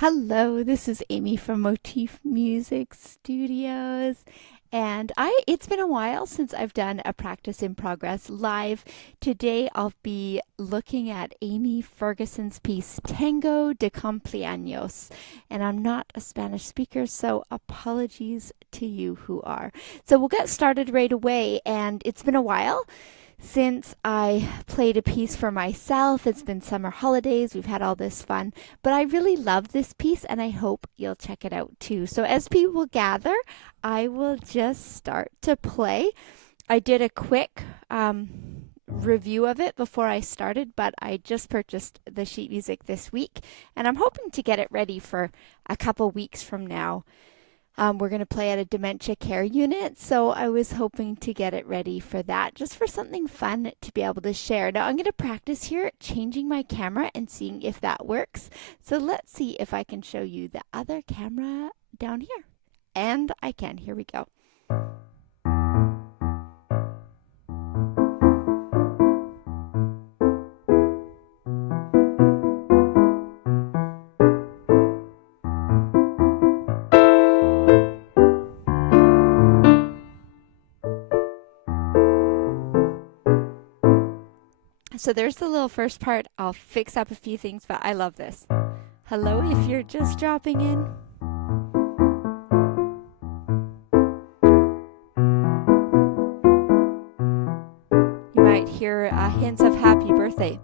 Hello, this is Amy from Motif Music Studios. And it's been a while since I've done a practice in progress live. Today I'll be looking at Amy Ferguson's piece Tango de Cumpleaños. And I'm not a Spanish speaker, so apologies to you who are. So we'll get started right away. And it's been a while since I played a piece for myself. It's been summer holidays. We've had all this fun. But I really love this piece and I hope you'll check it out too. So as people gather, I will just start to play. I did a quick review of it before I started, but I just purchased the sheet music this week and I'm hoping to get it ready for a couple weeks from now. We're going to play at a dementia care unit, so I was hoping to get it ready for that, just for something fun to be able to share. Now I'm going to practice here changing my camera and seeing if that works. So let's see if I can show you the other camera down here. And I can. Here we go. So there's the little first part. I'll fix up a few things, but I love this. Hello, if you're just dropping in. You might hear hints of happy birthday.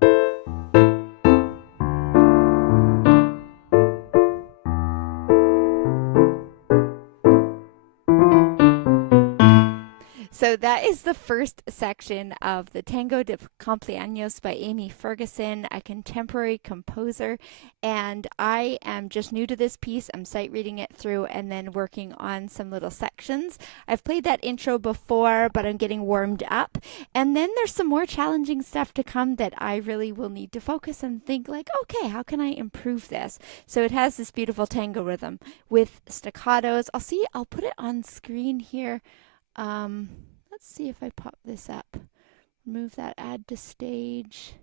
So that is the first section of the Tango de Cumpleaños by Amy Ferguson, a contemporary composer. And I am just new to this piece. I'm sight reading it through and then working on some little sections. I've played that intro before, but I'm getting warmed up. And then there's some more challenging stuff to come that I really will need to focus and think like, okay, how can I improve this? So it has this beautiful tango rhythm with staccatos. I'll put it on screen here. Let's see if I pop this up. Remove that add to stage.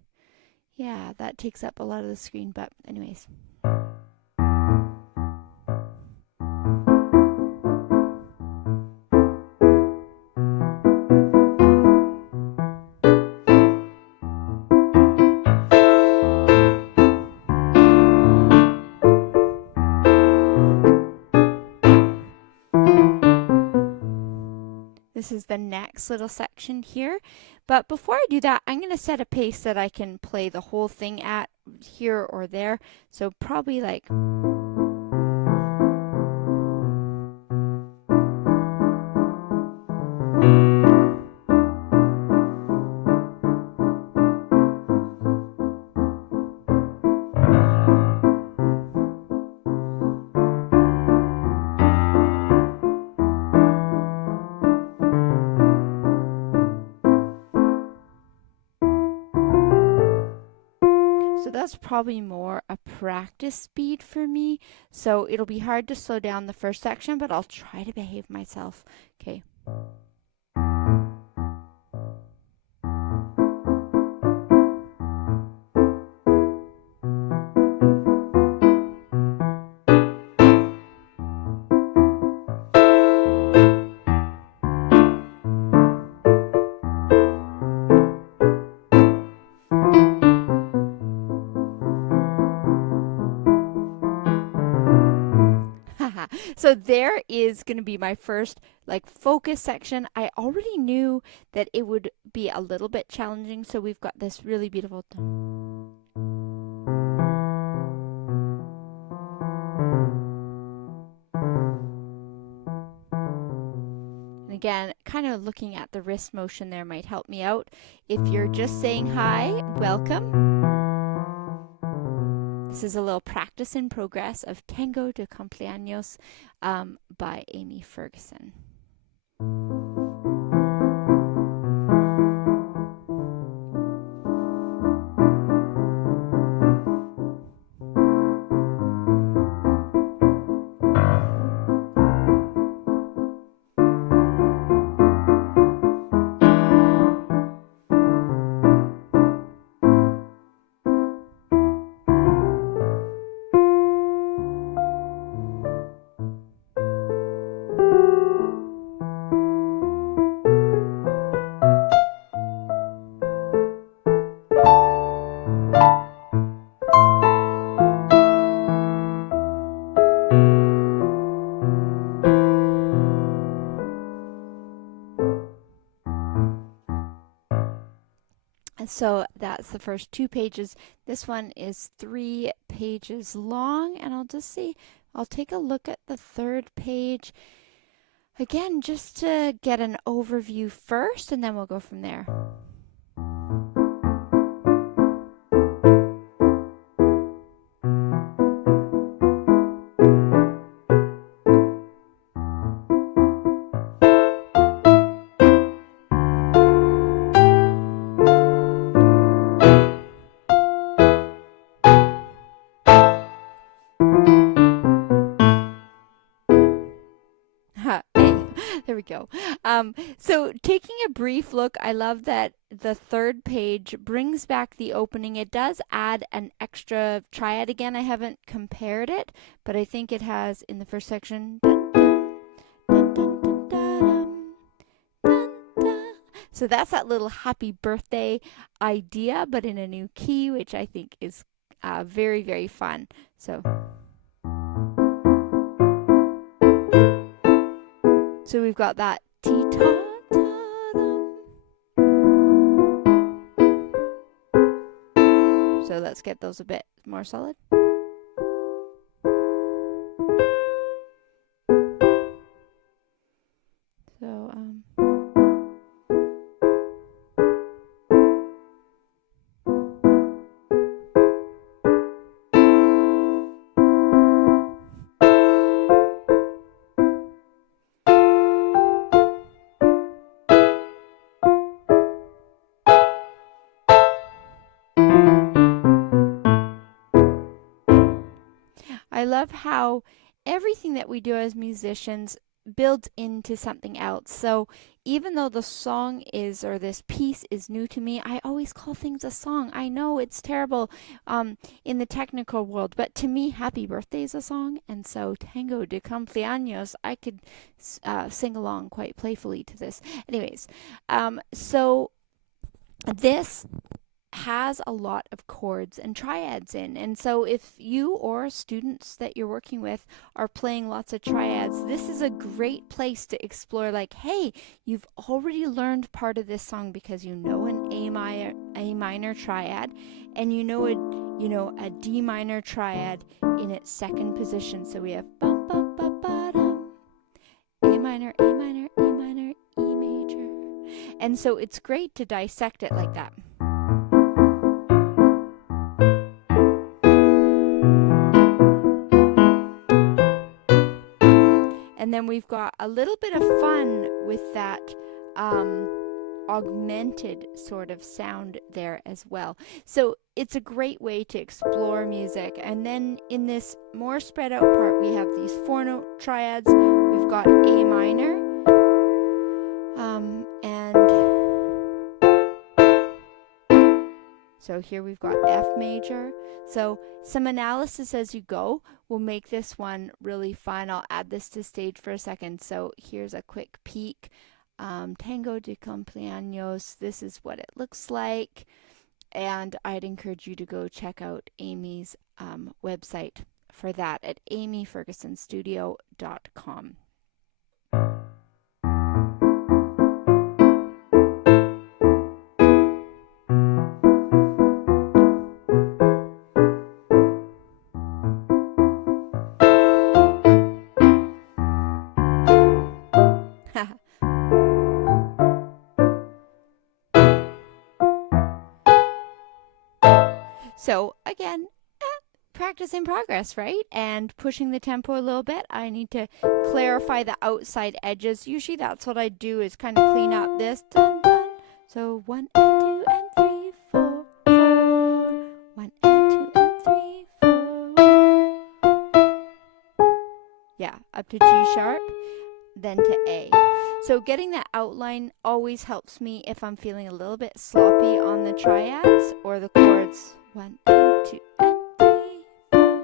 Yeah, that takes up a lot of the screen, but anyways. This is the next little section here. But before I do that, I'm going to set a pace that I can play the whole thing at here or there. So probably like... So that's probably more a practice speed for me. So it'll be hard to slow down the first section, but I'll try to behave myself. Okay. So there is going to be my first focus section. I already knew that it would be a little bit challenging, so we've got this really beautiful... And again, kind of looking at the wrist motion there might help me out. If you're just saying hi, welcome. This is a little practice in progress of Tango de Cumpleaños by Amy Ferguson. So that's the first 2 pages. This one is 3 pages long, and I'll just see, I'll take a look at the third page again just to get an overview first, and then we'll go from there. There we go. So taking a brief look, I love that the third page brings back the opening. It does add an extra triad again. I haven't compared it, but I think it has in the first section. Dun, dun, dun, dun, dun, dun, dun, dun. So that's that little happy birthday idea, but in a new key, which I think is very, very fun. So we've got that T-ta-ta-dum. So let's get those a bit more solid. So I love how everything that we do as musicians builds into something else. So even though the song is, or this piece is new to me, I always call things a song. I know it's terrible in the technical world, but to me, Happy Birthday is a song. And so Tango de Cumpleaños, I could sing along quite playfully to this. Anyways, so this has a lot of chords and triads in, and so if you or students that you're working with are playing lots of triads, this is a great place to explore, like, hey, you've already learned part of this song because you know an A minor triad, and you know a D minor triad in its second position. So we have bum bum bum ba dum, A minor, A minor, E minor, E major, and so it's great to dissect it like that. And then we've got a little bit of fun with that augmented sort of sound there as well. So it's a great way to explore music. And then in this more spread out part, we have these 4-note triads. We've got A minor, and so here we've got F major. So some analysis as you go will make this one really fun. I'll add this to stage for a second. So here's a quick peek. Tango de Cumpleaños, this is what it looks like. And I'd encourage you to go check out Amy's website for that at amyfergusonstudio.com. So again, practice in progress, right? And pushing the tempo a little bit. I need to clarify the outside edges. Usually that's what I do, is kind of clean up this. Dun, dun. So 1 and 2 and 3, 4, 4. 1 and 2 and 3, 4. Yeah, up to G sharp, then to A. So getting that outline always helps me if I'm feeling a little bit sloppy on the triads or the chords. 1 and 2 and 3, 4.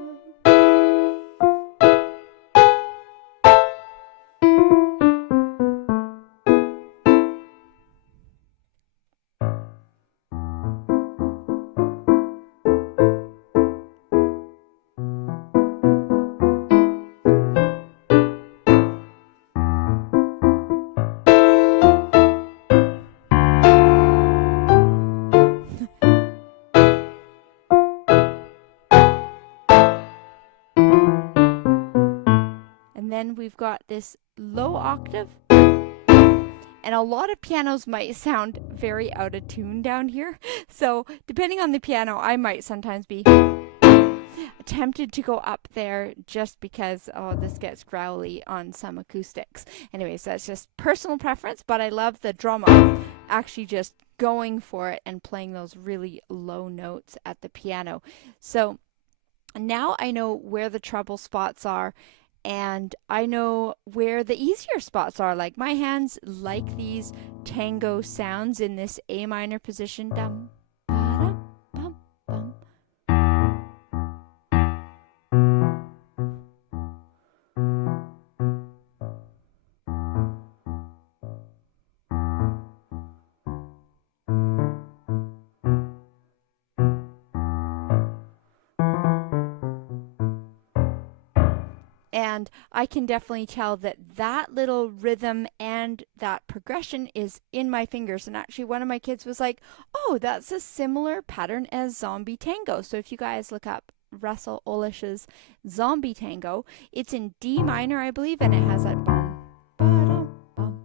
then we've got this low octave. And a lot of pianos might sound very out of tune down here. So depending on the piano, I might sometimes be tempted to go up there just because, oh, this gets growly on some acoustics. Anyways, that's just personal preference, but I love the drum of actually just going for it and playing those really low notes at the piano. So now I know where the treble spots are, and I know where the easier spots are. Like my hands like these tango sounds in this A minor position. Dum, ba-dum, bum, bum. And I can definitely tell that that little rhythm and that progression is in my fingers. And actually, one of my kids was like, oh, that's a similar pattern as Zombie Tango. So if you guys look up Russell Olish's Zombie Tango, it's in D minor, I believe, and it has that bum, ba-dum, bum,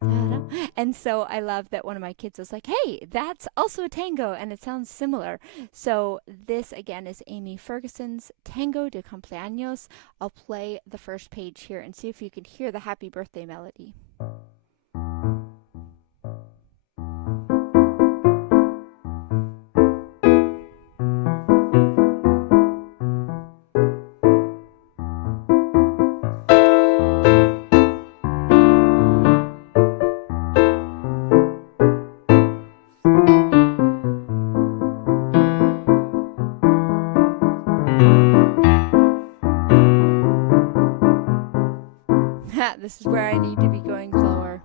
bum, da-dum. And so I love that one of my kids was like, hey, that's also a tango, and it sounds similar. So this, again, is Amy Ferguson's Tango de Cumpleaños. I'll play the first page here and see if you can hear the happy birthday melody. This is where I need to be going slower.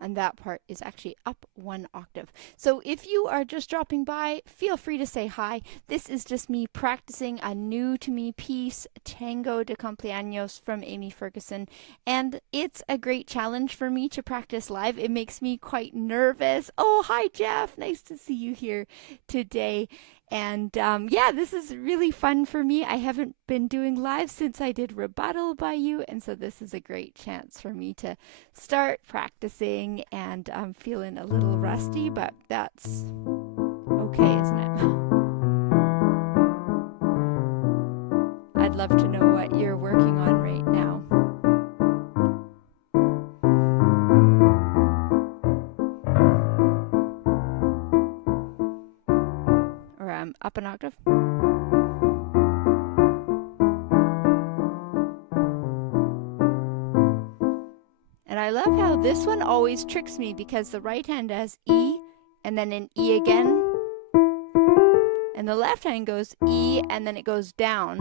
And that part is actually up one octave. So if you are just dropping by, feel free to say hi. This is just me practicing a new to me piece, Tango de Cumpleaños from Amy Ferguson. And it's a great challenge for me to practice live. It makes me quite nervous. Oh, hi, Jeff. Nice to see you here today. And yeah, this is really fun for me. I haven't been doing live since I did Rebuttal by you, and so this is a great chance for me to start practicing, and I'm feeling a little rusty, but that's okay, isn't it? I'd love to know what you're working on right now. Up an octave. And I love how this one always tricks me because the right hand has E and then an E again. And the left hand goes E and then it goes down.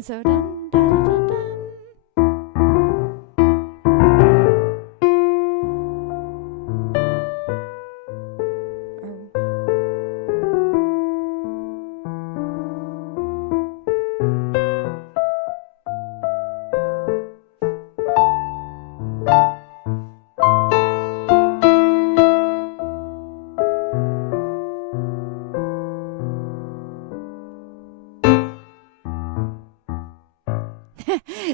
So dun, dun, dun, dun, dun.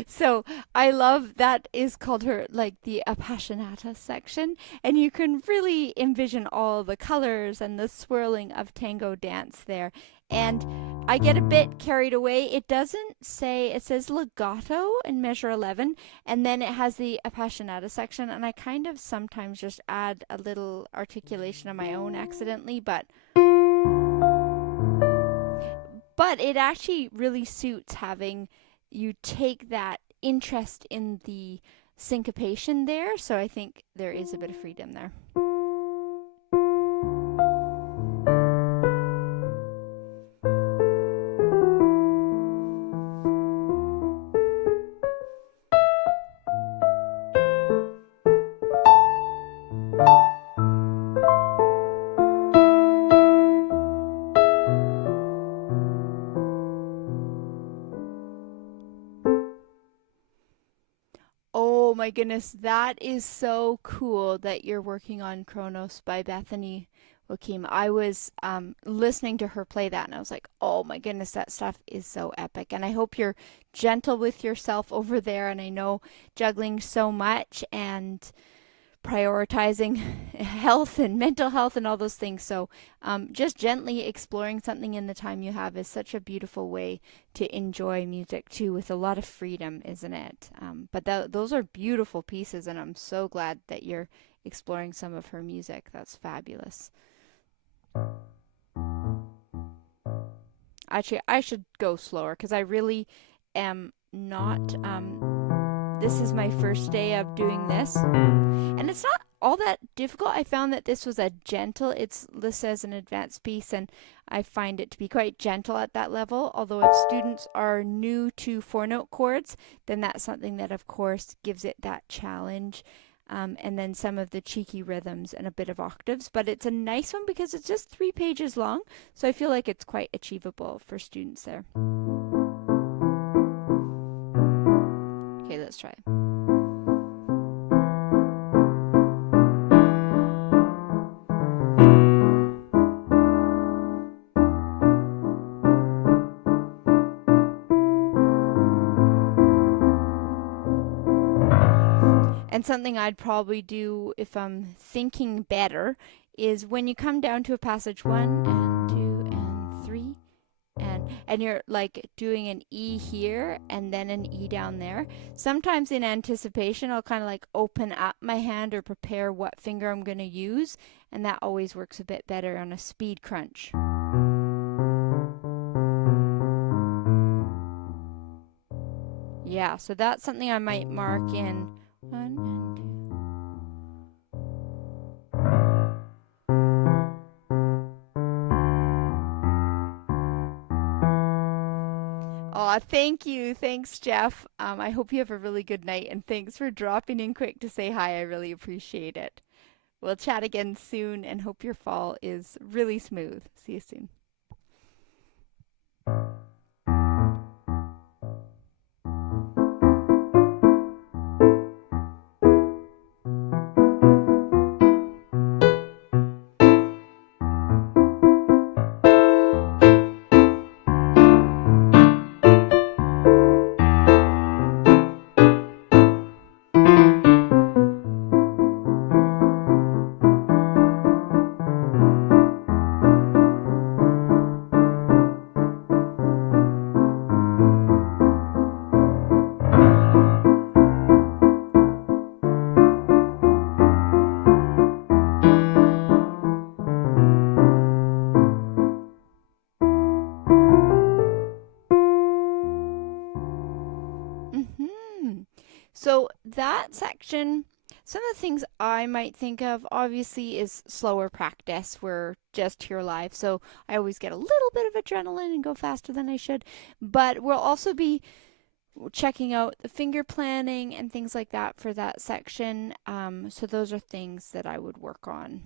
So I love that is called her like the appassionata section, and you can really envision all the colors and the swirling of tango dance there. And I get a bit carried away. It doesn't say, it says legato in measure 11, and then it has the appassionata section, and I kind of sometimes just add a little articulation of my own accidentally, but it actually really suits having you take that interest in the syncopation there, so I think there is a bit of freedom there. Oh my goodness, that is so cool that you're working on Kronos by Bethany Wakim. I was listening to her play that and I was like, oh my goodness, that stuff is so epic. And I hope you're gentle with yourself over there. And I know juggling so much and prioritizing health and mental health and all those things. So just gently exploring something in the time you have is such a beautiful way to enjoy music too, with a lot of freedom, isn't it? But those are beautiful pieces, and I'm so glad that you're exploring some of her music. That's fabulous. Actually, I should go slower because I really am not. This is my first day of doing this. And it's not all that difficult. I found that this was a gentle, it's listed as an advanced piece, and I find it to be quite gentle at that level. Although if students are new to 4-note chords, then that's something that, of course, gives it that challenge. And then some of the cheeky rhythms and a bit of octaves. But it's a nice one because it's just 3 pages long, so I feel like it's quite achievable for students there. Okay, let's try. And something I'd probably do if I'm thinking better is when you come down to a passage 1 and 2 and 3 and you're like doing an E here and then an E down there. Sometimes in anticipation I'll kind of like open up my hand or prepare what finger I'm going to use, and that always works a bit better on a speed crunch. Yeah, so that's something I might mark in 1 and 2. Aw, thank you. Thanks, Jeff. I hope you have a really good night, and thanks for dropping in quick to say hi. I really appreciate it. We'll chat again soon and hope your fall is really smooth. See you soon. So that section, some of the things I might think of obviously is slower practice. We're just here live, so I always get a little bit of adrenaline and go faster than I should. But we'll also be checking out the finger planning and things like that for that section. So those are things that I would work on.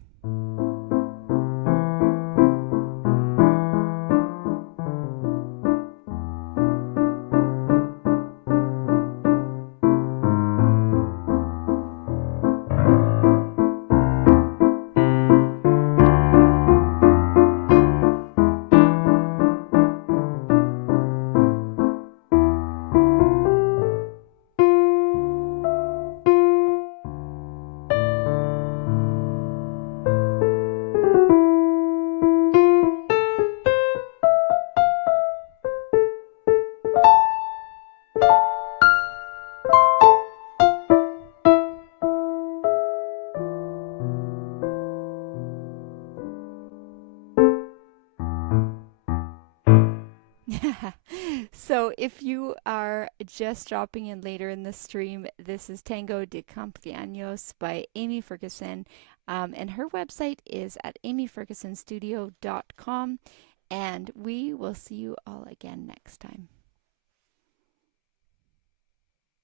So if you are just dropping in later in the stream, this is Tango de Cumpleaños by Amy Ferguson. And her website is at amyfergusonstudio.com. And we will see you all again next time.